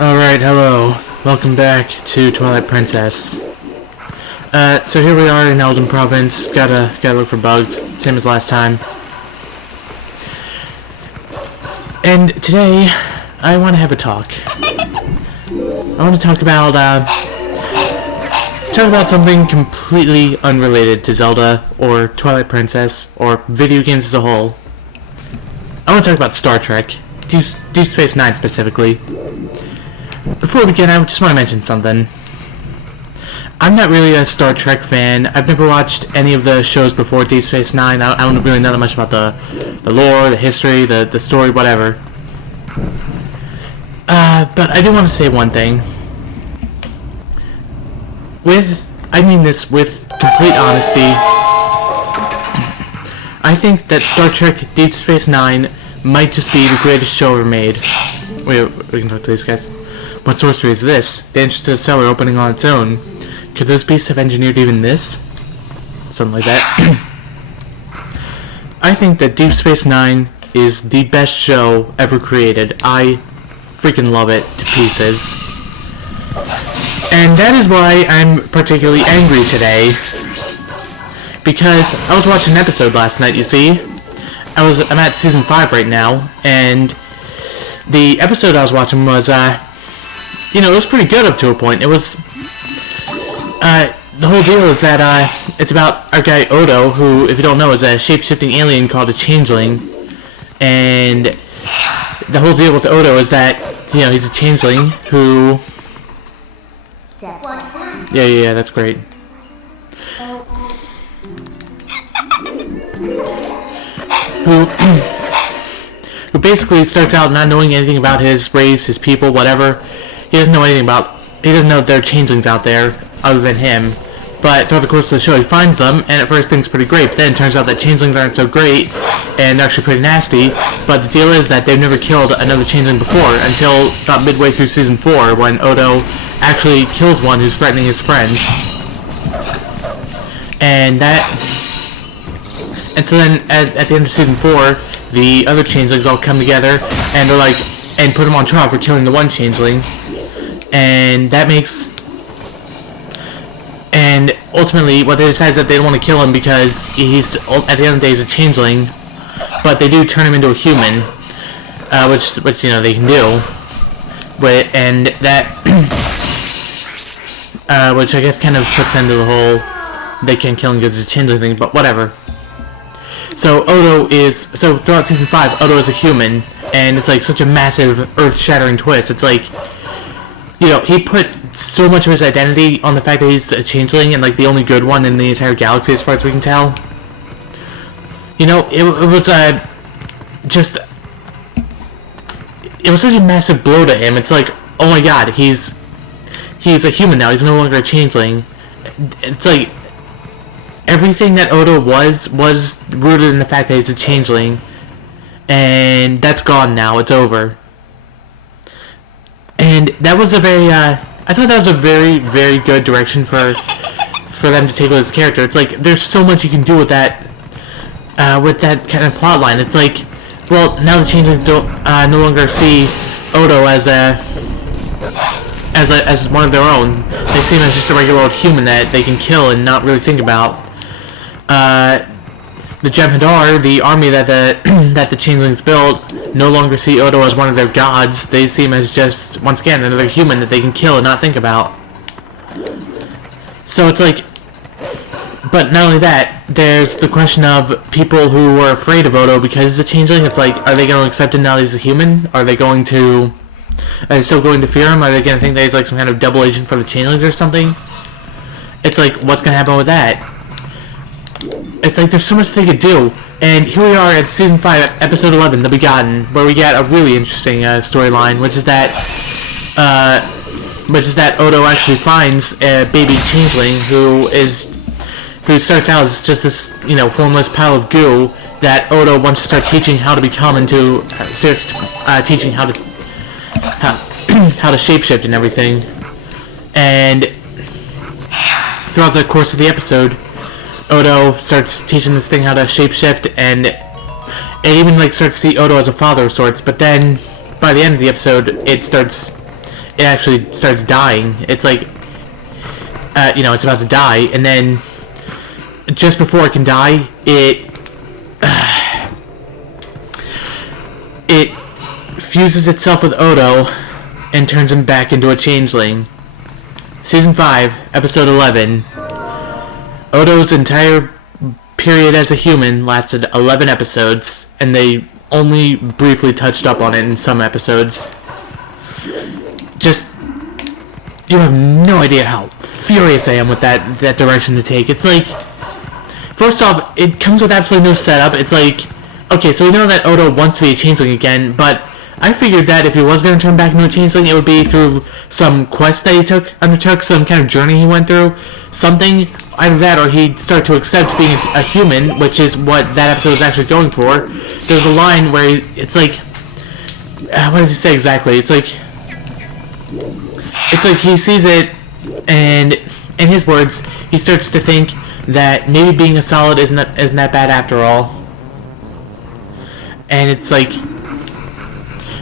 Alright, hello. Welcome back to Twilight Princess. So here we are in Eldin Province. Gotta look for bugs, same as last time. And today, I want to have a talk. I want to talk about something completely unrelated to Zelda, or Twilight Princess, or video games as a whole. I want to talk about Star Trek. Deep Space Nine specifically. Before we begin, I just want to mention something. I'm not really a Star Trek fan. I've never watched any of the shows before Deep Space Nine. I don't really know that much about the lore, the history, the story, whatever. But I do want to say one thing. I mean this with complete honesty. I think that Star Trek Deep Space Nine might just be the greatest show ever made. Wait, we can talk to these guys. What sorcery is this? The entrance to the cellar opening on its own. Could those beasts have engineered even this? Something like that. I think that Deep Space Nine is the best show ever created. I freaking love it to pieces. And that is why I'm particularly angry today. Because I was watching an episode last night, you see. I'm at season 5 right now, and the episode I was watching was, it was pretty good up to a point. It was, the whole deal is that, it's about our guy Odo, who, if you don't know, is a shape-shifting alien called a changeling. And the whole deal with Odo is that, he's a changeling who... Yeah, that's great. Who basically starts out not knowing anything about his race, his people, whatever. He doesn't know that there are changelings out there other than him. But throughout the course of the show, he finds them, and at first things pretty great. But then it turns out that changelings aren't so great, and they're actually pretty nasty. But the deal is that they've never killed another changeling before until about midway through season 4, when Odo actually kills one who's threatening his friends. And so then, at the end of season 4, the other changelings all come together, and they're like, and put him on trial for killing the one changeling. And that makes... And ultimately, what they decide is that they don't want to kill him because he's, at the end of the day, he's a changeling. But they do turn him into a human, which they can do. And that... which I guess kind of puts into the whole... They can't kill him because it's a changeling thing, but whatever. So throughout season 5, Odo is a human, and it's like such a massive, earth-shattering twist. It's like, he put so much of his identity on the fact that he's a changeling and like the only good one in the entire galaxy as far as we can tell. It was such a massive blow to him. It's like, oh my god, he's a human now, he's no longer a changeling. It's like, everything that Odo was rooted in the fact that he's a changeling, and that's gone now. It's over. And that was I thought that was a very, very good direction for them to take with his character. It's like, there's so much you can do with that kind of plot line. It's like, well, now the changelings don't no longer see Odo as one of their own. They see him as just a regular old human that they can kill and not really think about. The Jem'Hadar, the army that the changelings built, no longer see Odo as one of their gods. They see him as just, once again, another human that they can kill and not think about. So it's like, but not only that, there's the question of people who were afraid of Odo because he's a changeling. It's like, are they going to accept him now that he's a human? Are they still going to fear him? Are they going to think that he's like some kind of double agent for the changelings or something? It's like, what's going to happen with that? It's like there's so much they could do, and here we are at season 5, episode 11, The Begotten, where we get a really interesting storyline, which is that Odo actually finds a baby changeling who starts out as just this formless pile of goo that Odo wants to start teaching how to become teaching how to shapeshift and everything. And throughout the course of the episode, Odo starts teaching this thing how to shapeshift, and it even starts to see Odo as a father of sorts. But then, by the end of the episode, it it actually starts dying. It's like, it's about to die, and then just before it can die, it fuses itself with Odo and turns him back into a changeling. Season 5, Episode 11. Odo's entire period as a human lasted 11 episodes, and they only briefly touched up on it in some episodes. Just, you have no idea how furious I am with that direction to take. It's like, first off, it comes with absolutely no setup. It's like, okay, so we know that Odo wants to be a changeling again, but I figured that if he was going to turn back into a changeling, it would be through some quest that he undertook, some kind of journey he went through, something, either that or he'd start to accept being a human, which is what that episode was actually going for. There's a line where it's like, what does he say exactly? It's like he sees it, and in his words, he starts to think that maybe being a solid isn't that bad after all. And it's like,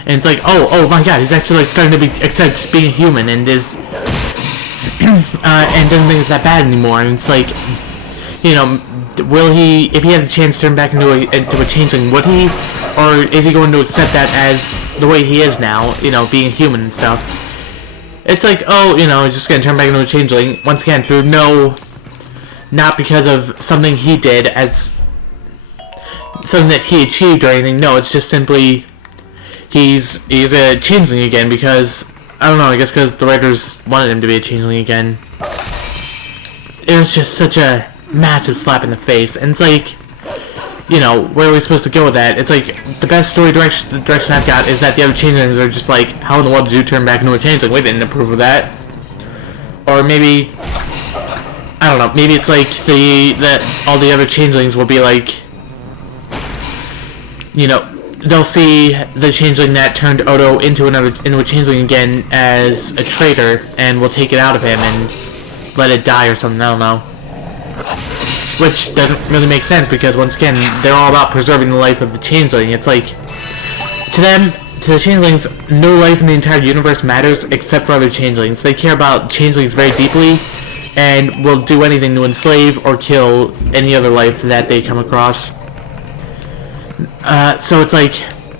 oh my god, he's actually like starting to accept being a human, and is and doesn't think it's that bad anymore. And it's like, will he, if he has a chance to turn back into a changeling, would he, or is he going to accept that as the way he is now, being a human and stuff? It's like, he's just gonna turn back into a changeling once again through not because of something he did as something that he achieved or anything. No, it's just simply he's a changeling again because, I don't know, I guess because the writers wanted him to be a changeling again. It was just such a massive slap in the face, and it's like, where are we supposed to go with that? It's like, the best story direction I've got is that the other changelings are just like, how in the world did you turn back into a changeling? We didn't approve of that. Or maybe, I don't know, maybe it's like all the other changelings will be like, they'll see the changeling that turned Odo into a changeling again as a traitor, and will take it out of him and let it die or something, I don't know. Which doesn't really make sense, because once again, they're all about preserving the life of the changeling. It's like, to the changelings, no life in the entire universe matters except for other changelings. They care about changelings very deeply, and will do anything to enslave or kill any other life that they come across. So it's like,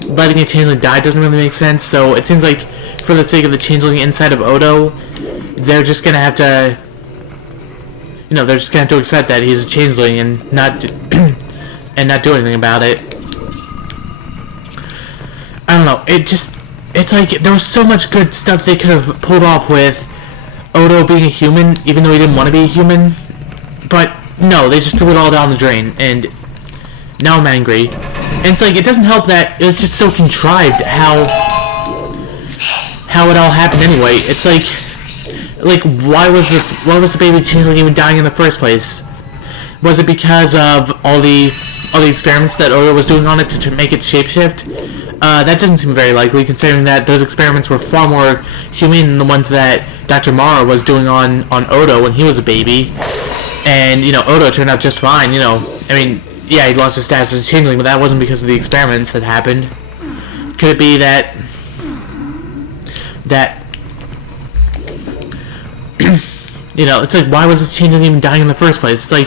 letting a changeling die doesn't really make sense, so it seems like, for the sake of the changeling inside of Odo, they're just gonna have to, they're just gonna have to accept that he's a changeling and not do anything about it. I don't know, it's like, there was so much good stuff they could have pulled off with Odo being a human, even though he didn't want to be a human, but no, they just threw it all down the drain, and now I'm angry. And it's like, it doesn't help that it was just so contrived how it all happened anyway. It's like why was the baby changeling even dying in the first place? Was it because of all the experiments that Odo was doing on it to make it shapeshift? That doesn't seem very likely, considering that those experiments were far more humane than the ones that Dr. Mara was doing on Odo when he was a baby. And, Odo turned out just fine, I mean, yeah, he lost his status as a changeling, but that wasn't because of the experiments that happened. Could it be that it's like, why was this changeling even dying in the first place? It's like,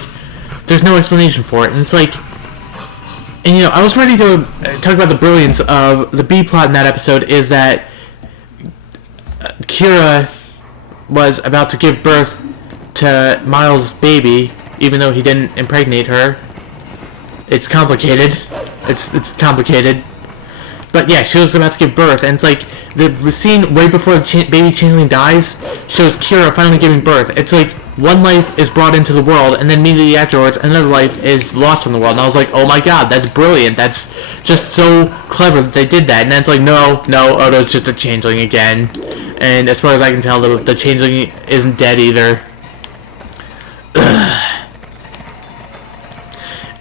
there's no explanation for it, and it's like, and I was ready to talk about the brilliance of the B plot in that episode, is that Kira was about to give birth to Miles' baby, even though he didn't impregnate her. It's complicated. It's complicated. But yeah, she was about to give birth, and it's like, the scene right before the baby changeling dies shows Kira finally giving birth. It's like, one life is brought into the world, and then immediately afterwards, another life is lost from the world. And I was like, oh my god, that's brilliant. That's just so clever that they did that. And then it's like, no, Odo's just a changeling again. And as far as I can tell, the changeling isn't dead either.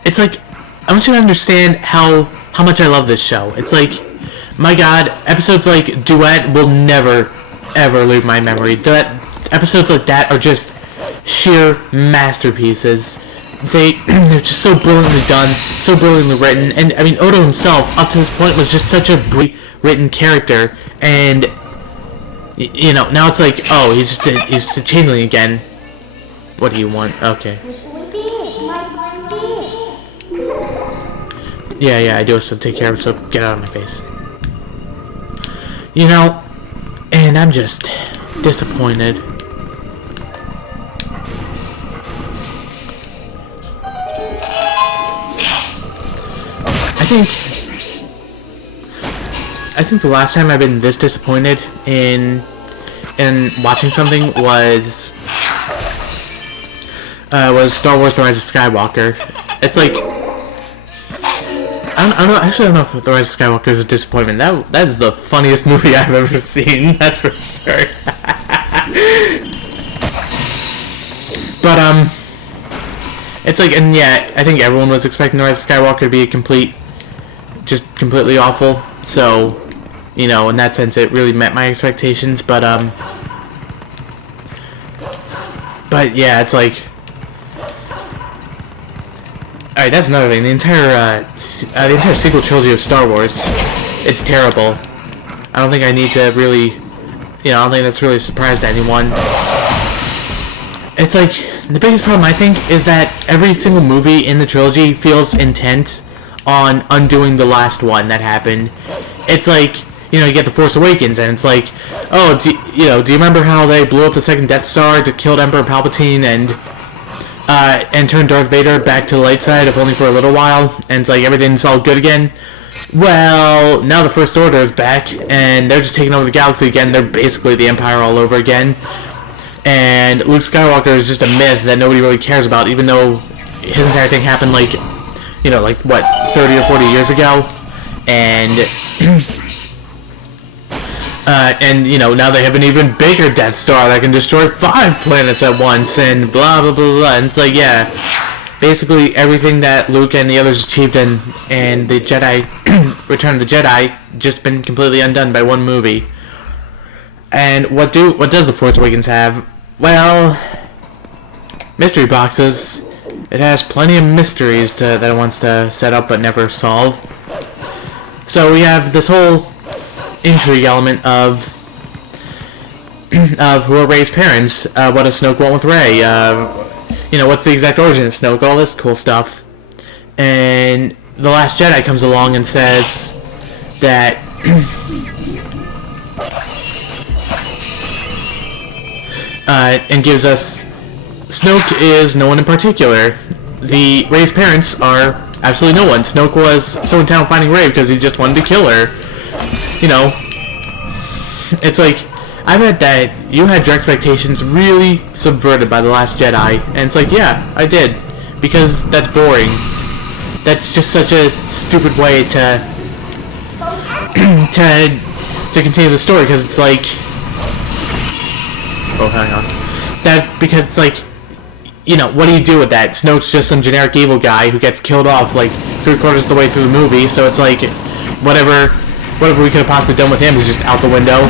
It's like, I want you to understand how much I love this show. It's like, my god, episodes like Duet will never, ever leave my memory. Episodes like that are just sheer masterpieces. They're just so brilliantly done, so brilliantly written, and I mean, Odo himself, up to this point, was just such a written character, and You know, now it's like, oh, he's just a changeling again. What do you want? Okay. Yeah, I do have stuff to take care of, so get out of my face. You know, and I'm just disappointed. I think the last time I've been this disappointed in watching something was Star Wars: The Rise of Skywalker. It's like I don't know. Actually, I don't know if The Rise of Skywalker is a disappointment. That is the funniest movie I've ever seen. That's for sure. But it's like, and yeah, I think everyone was expecting The Rise of Skywalker to be completely awful. So, you know, in that sense, it really met my expectations. But yeah, it's like, all right, that's another thing. The entire sequel trilogy of Star Wars, it's terrible. I don't think I need to really, you know, I don't think that's really a surprise to anyone. It's like, the biggest problem, I think, is that every single movie in the trilogy feels intent on undoing the last one that happened. It's like, you know, you get The Force Awakens, and it's like, oh, do you remember how they blew up the second Death Star to kill Emperor Palpatine and turned Darth Vader back to the light side, if only for a little while, and it's like everything's all good again? Well, now the First Order is back, and they're just taking over the galaxy again. They're basically the Empire all over again. And Luke Skywalker is just a myth that nobody really cares about, even though his entire thing happened, like, you know, like, what, 30 or 40 years ago? And, and, you know, now they have an even bigger Death Star that can destroy 5 planets at once, and blah, blah, blah, blah. And it's like, yeah, basically everything that Luke and the others achieved in the Jedi, Return of the Jedi, just been completely undone by one movie. And what does The Force Awakens have? Well, mystery boxes. It has plenty of mysteries that it wants to set up but never solve. So we have this whole intrigue element of who are Rey's parents, what does Snoke want with Rey, you know, what's the exact origin of Snoke, all this cool stuff. And The Last Jedi comes along and says that and gives us Snoke is no one in particular. The Rey's parents are absolutely no one. Snoke was so intent on finding Rey because he just wanted to kill her. You know, it's like, I bet that you had your expectations really subverted by The Last Jedi, and it's like, yeah, I did, because that's boring. That's just such a stupid way to continue the story, because it's like, oh, hang on. Because it's like, you know, what do you do with that? Snoke's just some generic evil guy who gets killed off like 3/4 of the way through the movie, so it's like, whatever we could have possibly done with him is just out the window.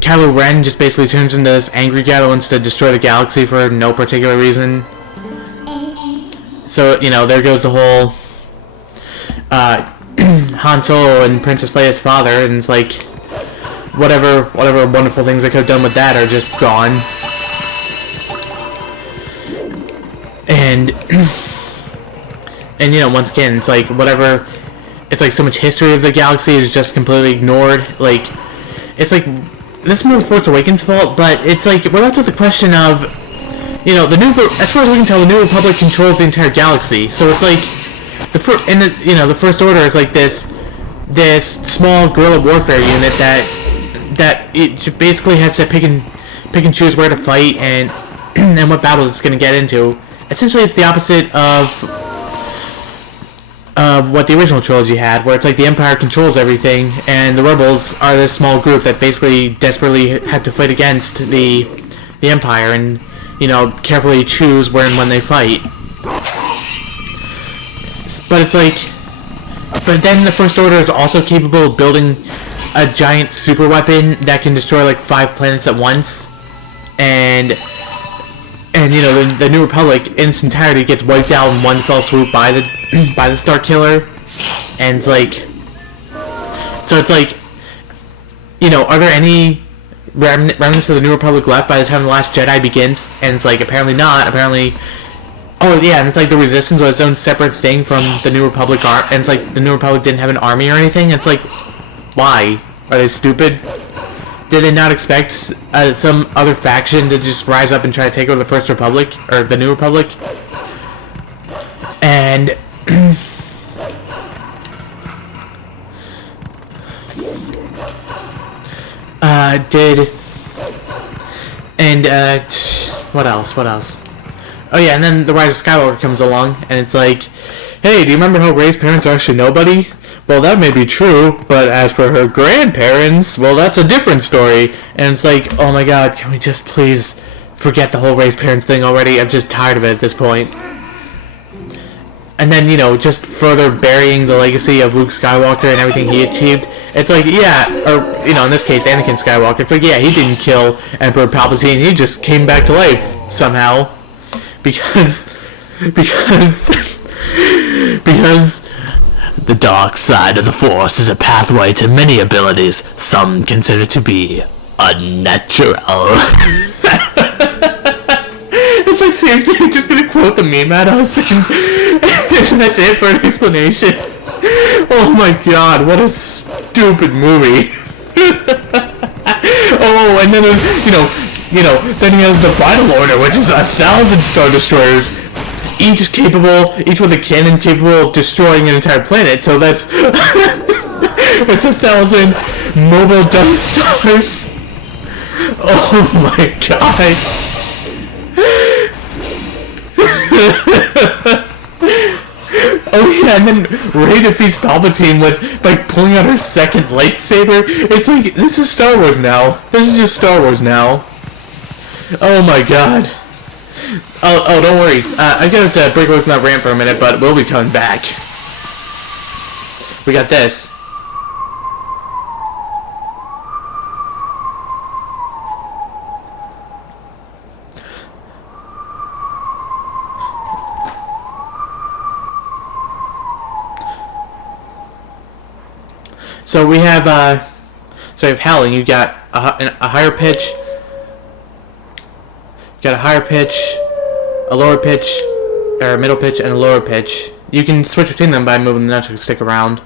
Kylo Ren just basically turns into this angry guy that wants to destroy the galaxy for no particular reason. So, you know, there goes the whole Han Solo and Princess Leia's father, and it's like, whatever wonderful things I could have done with that are just gone. And you know, once again, it's like it's like so much history of the galaxy is just completely ignored. Like, it's like, this is more Force Awakens' fault, but it's like, we're left with the question of, you know, as far as we can tell, the New Republic controls the entire galaxy. So it's like, the First Order is like this small guerrilla warfare unit that it basically has to pick and choose where to fight and what battles it's going to get into. Essentially, it's the opposite of what the original trilogy had, where it's like the Empire controls everything, and the Rebels are this small group that basically desperately had to fight against the Empire, and, you know, carefully choose where and when they fight. But it's like, but then the First Order is also capable of building a giant super weapon that can destroy like 5 planets at once, and you know, the New Republic in its entirety gets wiped out in one fell swoop by the Star Killer, and it's like So it's like, are there any remnants of the New Republic left by the time The Last Jedi begins? And it's like, apparently not. Apparently, oh yeah, and it's like the Resistance was its own separate thing from the New Republic and it's like the New Republic didn't have an army or anything. It's like, why? Are they stupid? Did they not expect some other faction to just rise up and try to take over the First Republic or the New Republic? And what else? Oh yeah, and then the Rise of Skywalker comes along, and it's like, hey, do you remember how Rey's parents are actually nobody? Well, that may be true, but as for her grandparents, well, that's a different story. And it's like, oh my god, can we just please forget the whole Rey's parents thing already? I'm just tired of it at this point. And then, just further burying the legacy of Luke Skywalker and everything he achieved. It's like, yeah, or, in this case, Anakin Skywalker. It's like, yeah, he didn't kill Emperor Palpatine. He just came back to life somehow. Because the dark side of the Force is a pathway to many abilities some consider to be unnatural. It's like, seriously, I'm just gonna quote the meme at us, and that's it for an explanation. Oh my god, what a stupid movie. Oh, and then, then he has the Final Order, which is 1,000 Star Destroyers. Each with a cannon capable of destroying an entire planet. So that's it's 1,000 mobile Death Stars. Oh my god. Oh yeah, and then Rey defeats Palpatine by pulling out her second lightsaber. It's like, this is Star Wars now. This is just Star Wars now. Oh my god. Oh, don't worry. I gotta break away from that rant for a minute, but we'll be coming back. We got this. So we have, howling. You got a higher pitch. You got a higher pitch, a lower pitch, or a middle pitch, and a lower pitch. You can switch between them by moving the nunchuck stick around.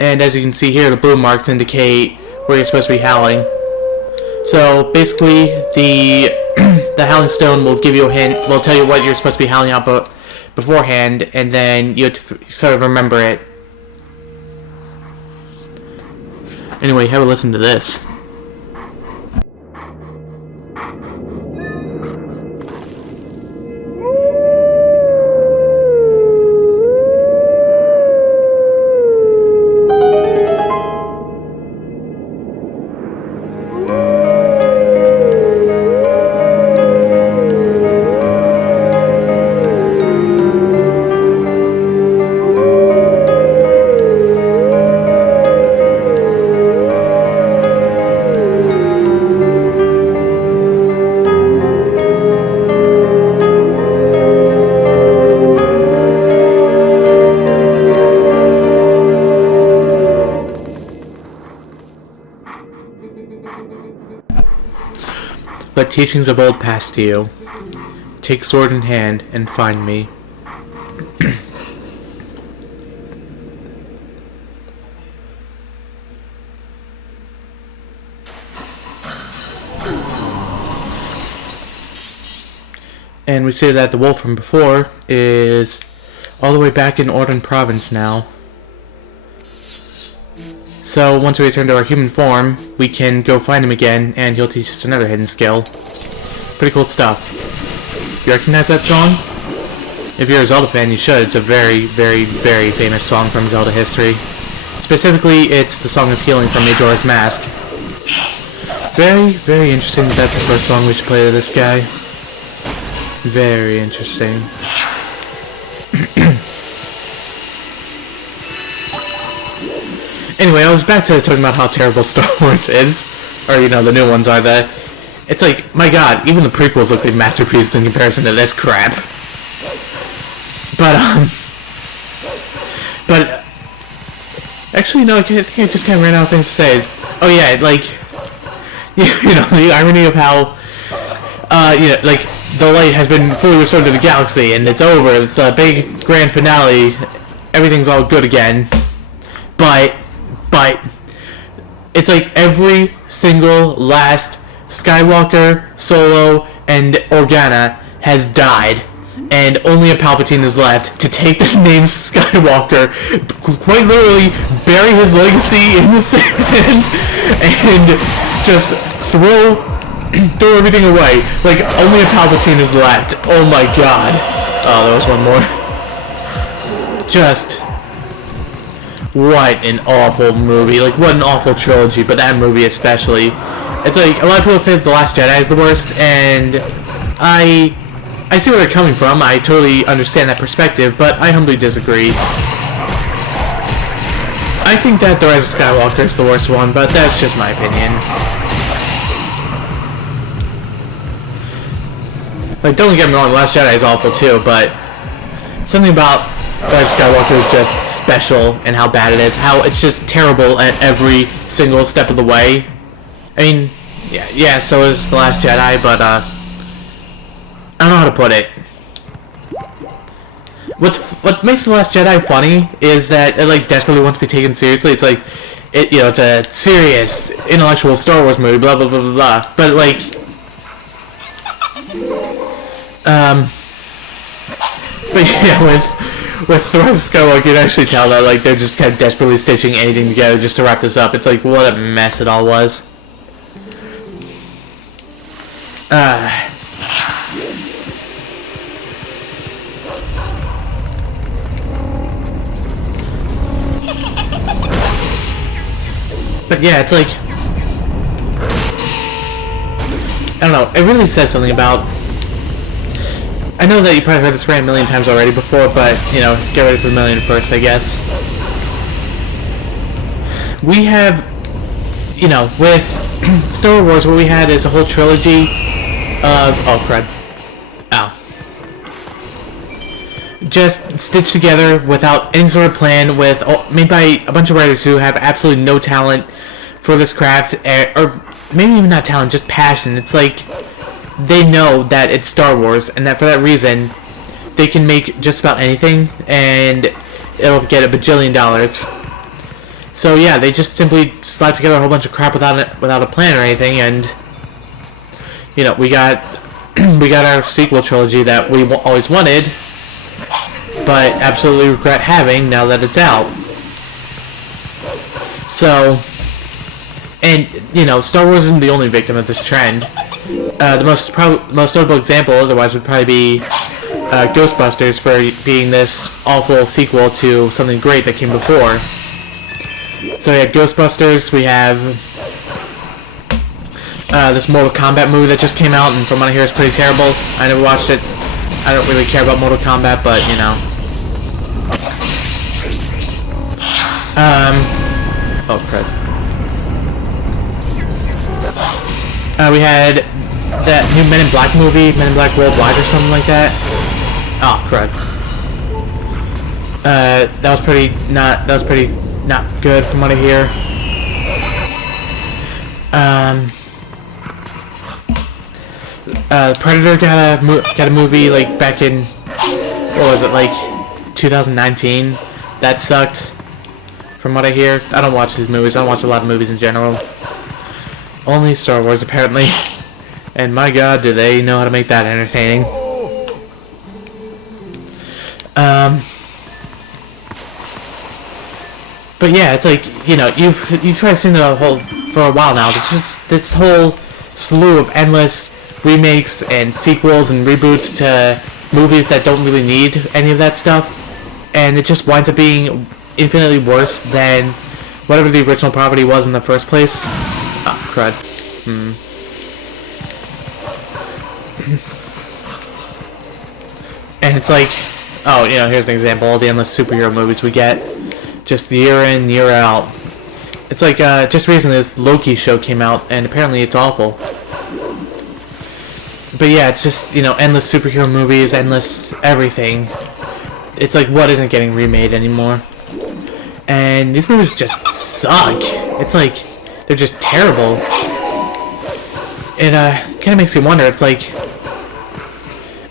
And as you can see here, the blue marks indicate where you're supposed to be howling. So basically, the howling stone will give you a hint. Will tell you what you're supposed to be howling out beforehand, and then you have to sort of remember it. Anyway, have a listen to this. Let teachings of old pass to you. Take sword in hand and find me. And we see that the wolf from before is all the way back in Eldin Province now. So once we return to our human form, we can go find him again, and he'll teach us another hidden skill. Pretty cool stuff. You recognize that song? If you're a Zelda fan, you should. It's a very, very, very famous song from Zelda history. Specifically, it's the Song of Healing from Majora's Mask. Very, very interesting that that's the first song we should play to this guy. Very interesting. Anyway, I was back to talking about how terrible Star Wars is. Or, the new ones are that. It's like, my god, even the prequels look like masterpieces in comparison to this crap. But Actually, no, I think I just kind of ran out of things to say. Oh yeah, like, you know, the irony of how, you know, like, the light has been fully restored to the galaxy, and it's over, it's the big grand finale, everything's all good again, but, it's like every single last Skywalker, Solo, and Organa has died, and only a Palpatine is left to take the name Skywalker, quite literally bury his legacy in the sand, and just throw everything away. Like, only a Palpatine is left. Oh my god. Oh, there was one more. Just, what an awful movie. Like, what an awful trilogy, but that movie especially. It's like, a lot of people say that The Last Jedi is the worst, and I see where they're coming from. I totally understand that perspective, but I humbly disagree. I think that The Rise of Skywalker is the worst one, but that's just my opinion. Like, don't get me wrong, The Last Jedi is awful too, but something about The Rise of Skywalker is just special, and how bad it is. How it's just terrible at every single step of the way. I mean, yeah, so is The Last Jedi, but, I don't know how to put it. What makes The Last Jedi funny is that it, like, desperately wants to be taken seriously. It's like, you know, it's a serious, intellectual Star Wars movie, blah, blah, blah, blah, blah. But, like, but yeah, with The Rise of Skywalker, you can actually tell that, like, they're just kind of desperately stitching anything together just to wrap this up. It's like, what a mess it all was. But yeah, it's like, I don't know, it really says something about, I know that you probably heard this rant a million times already before, but, you know, get ready for the million first, I guess. We have, you know, with Star Wars, what we had is a whole trilogy of, oh crud, just stitched together without any sort of plan, made by a bunch of writers who have absolutely no talent for this craft, or maybe even not talent, just passion. It's like, they know that it's Star Wars, and that for that reason, they can make just about anything, and it'll get $1 bajillion. So yeah, they just simply slapped together a whole bunch of crap without a plan or anything, and, you know, we got our sequel trilogy that we always wanted, but absolutely regret having now that it's out. So, and, you know, Star Wars isn't the only victim of this trend. The most notable example otherwise would probably be Ghostbusters, for being this awful sequel to something great that came before. So we had Ghostbusters, we have this Mortal Kombat movie that just came out, and from what I hear is pretty terrible. I never watched it. I don't really care about Mortal Kombat, but, you know. Oh, crud. We had that new Men in Black movie, Men in Black Worldwide or something like that. Oh, crud. That was pretty not good from what I hear. Predator got a movie, like, back in, what was it, like, 2019? That sucked, from what I hear. I don't watch these movies. I don't watch a lot of movies in general. Only Star Wars, apparently. And my god, do they know how to make that entertaining. But yeah, it's like, you know, you've tried seeing the whole, for a while now, it's just this whole slew of endless remakes and sequels and reboots to movies that don't really need any of that stuff, and it just winds up being infinitely worse than whatever the original property was in the first place. Ah, crud. And it's like, oh, you know, here's an example, all the endless superhero movies we get, just year in, year out. It's like, just recently this Loki show came out, and apparently it's awful. But yeah, it's just, you know, endless superhero movies, endless everything. It's like, what isn't getting remade anymore? And these movies just suck. It's like, they're just terrible. It kind of makes you wonder, it's like,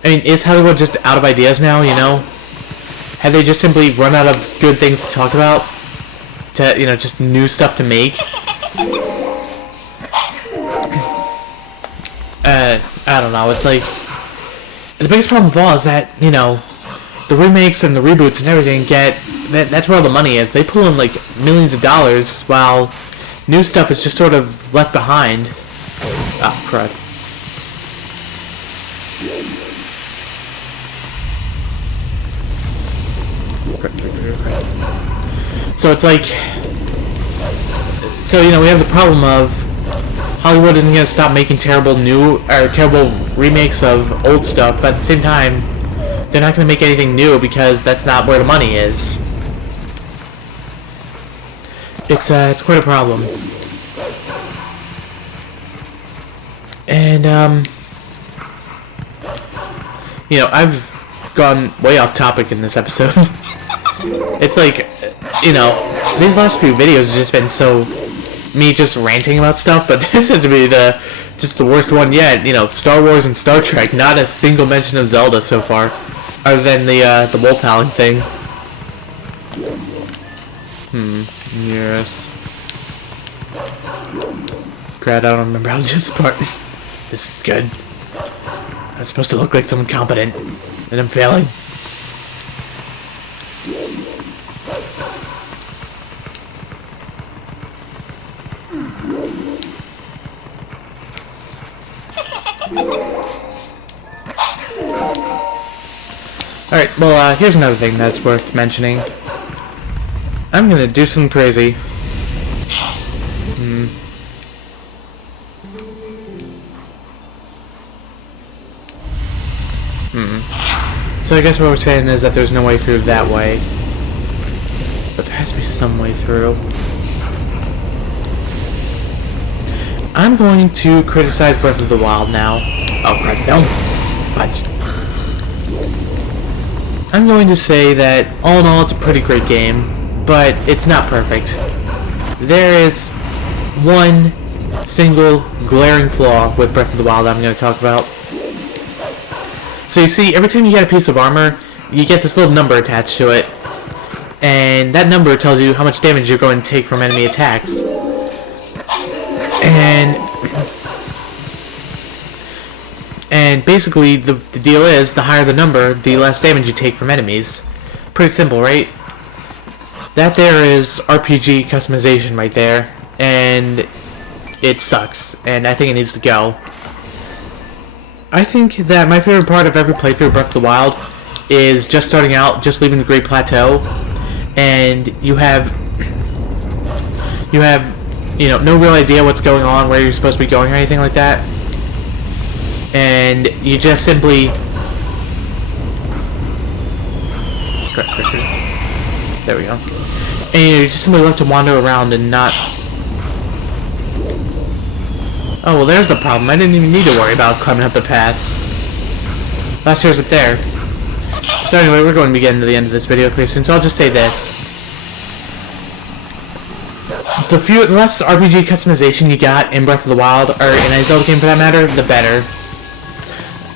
I mean, is Hollywood just out of ideas now, you know? Have they just simply run out of good things to talk about? To, you know, just new stuff to make? I don't know, it's like, the biggest problem of all is that, you know, the remakes and the reboots and everything that's where all the money is. They pull in, like, millions of dollars, while new stuff is just sort of left behind. Ah, crud. So it's like, so, you know, we have the problem of Hollywood isn't going to stop making terrible remakes of old stuff, but at the same time, they're not going to make anything new because that's not where the money is. It's quite a problem. And, you know, I've gone way off topic in this episode. It's like, you know, these last few videos have just been so me just ranting about stuff, but this has to be just the worst one yet. You know, Star Wars and Star Trek, not a single mention of Zelda so far, other than the wolf howling thing. Yes. Crap, I don't remember how to do this part. This is good. I'm supposed to look like someone competent, and I'm failing. Alright, well, here's another thing that's worth mentioning. I'm gonna do something crazy. So I guess what we're saying is that there's no way through that way. But there has to be some way through. I'm going to criticize Breath of the Wild now. Oh crap, no! Fudge. I'm going to say that, all in all, it's a pretty great game, but it's not perfect. There is one single glaring flaw with Breath of the Wild that I'm going to talk about. So you see, every time you get a piece of armor, you get this little number attached to it, and that number tells you how much damage you're going to take from enemy attacks. And basically, the deal is, the higher the number, the less damage you take from enemies. Pretty simple, right? That there is RPG customization right there, and it sucks, and I think it needs to go. I think that my favorite part of every playthrough of Breath of the Wild is just starting out, just leaving the Great Plateau, and you have, you know, no real idea what's going on, where you're supposed to be going, or anything like that. And you just simply... There we go. And you just simply left to wander around and not... Oh, well, there's the problem. I didn't even need to worry about climbing up the path. Last year's up there. So anyway, we're going to be getting to the end of this video pretty soon, so I'll just say this. The less RPG customization you got in Breath of the Wild, or in a Zelda game for that matter, the better.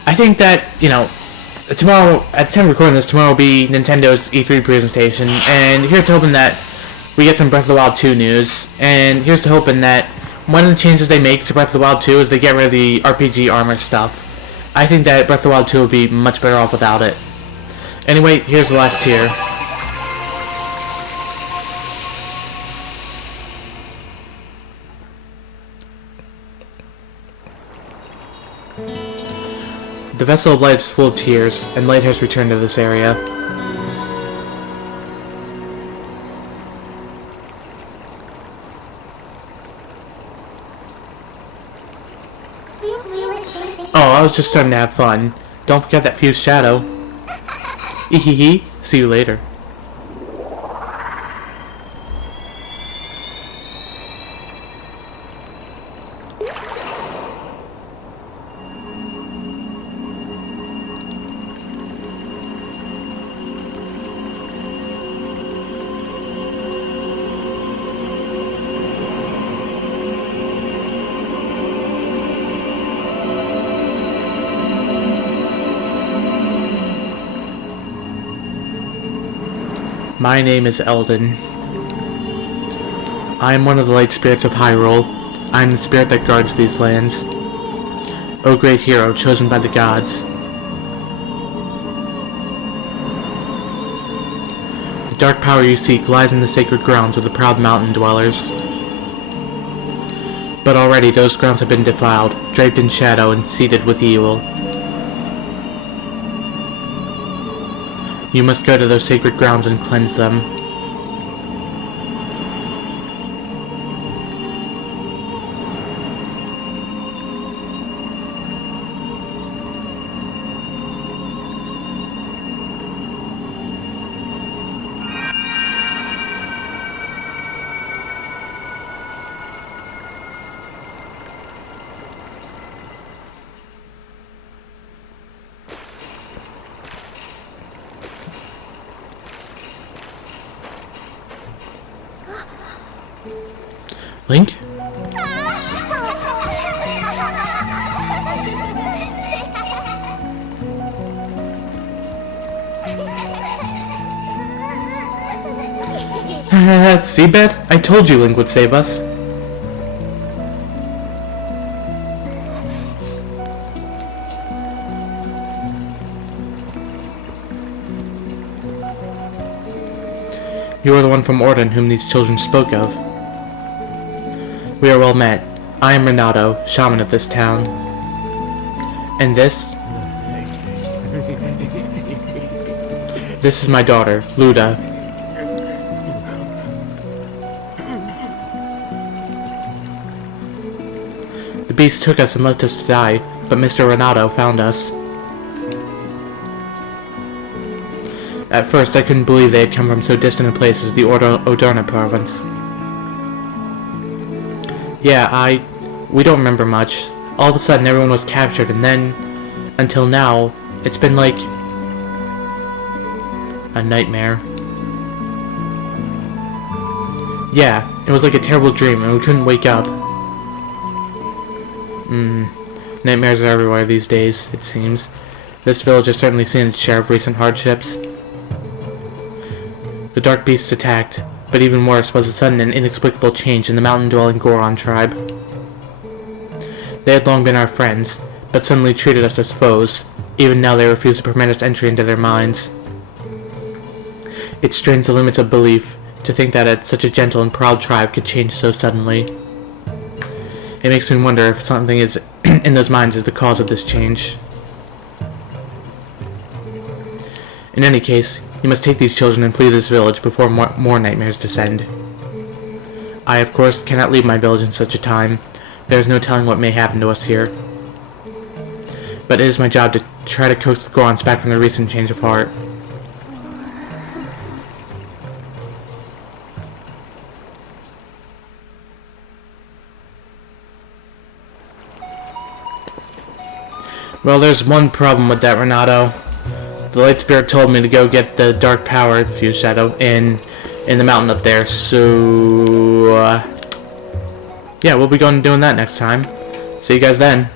I think that, you know, tomorrow, at the time of recording this, tomorrow will be Nintendo's E3 presentation, and here's to hoping that we get some Breath of the Wild 2 news, and here's to hoping that one of the changes they make to Breath of the Wild 2 is they get rid of the RPG armor stuff. I think that Breath of the Wild 2 will be much better off without it. Anyway, here's the last tier. The Vessel of Light is full of tears, and light has returned to this area. Oh, I was just starting to have fun. Don't forget that fused shadow. Ehehe, see you later. My name is Eldin. I am one of the light spirits of Hyrule. I am the spirit that guards these lands. O great hero, chosen by the gods. The dark power you seek lies in the sacred grounds of the proud mountain dwellers. But already those grounds have been defiled, draped in shadow and seeded with evil. You must go to those sacred grounds and cleanse them. Link? See, Beth? I told you Link would save us. You are the one from Orden whom these children spoke of. We are well met. I am Renato, shaman of this town. And this? This is my daughter, Luda. The beast took us and left us to die, but Mr. Renato found us. At first, I couldn't believe they had come from so distant a place as the Eldin Province. Yeah, we don't remember much. All of a sudden, everyone was captured, and then, until now, it's been like a nightmare. Yeah, it was like a terrible dream, and we couldn't wake up. Nightmares are everywhere these days, it seems. This village has certainly seen its share of recent hardships. The dark beasts attacked, but even worse was a sudden and inexplicable change in the mountain-dwelling Goron tribe. They had long been our friends, but suddenly treated us as foes. Even now they refuse to permit us entry into their minds. It strains the limits of belief to think that such a gentle and proud tribe could change so suddenly. It makes me wonder if something is in those minds is the cause of this change. In any case, you must take these children and flee this village before more nightmares descend. I, of course, cannot leave my village in such a time. There is no telling what may happen to us here. But it is my job to try to coax the Gorons back from their recent change of heart. Well, there's one problem with that, Renato. The Light Spirit told me to go get the Dark Power Fused Shadow in the mountain up there, so yeah, we'll be going and doing that next time. See you guys then.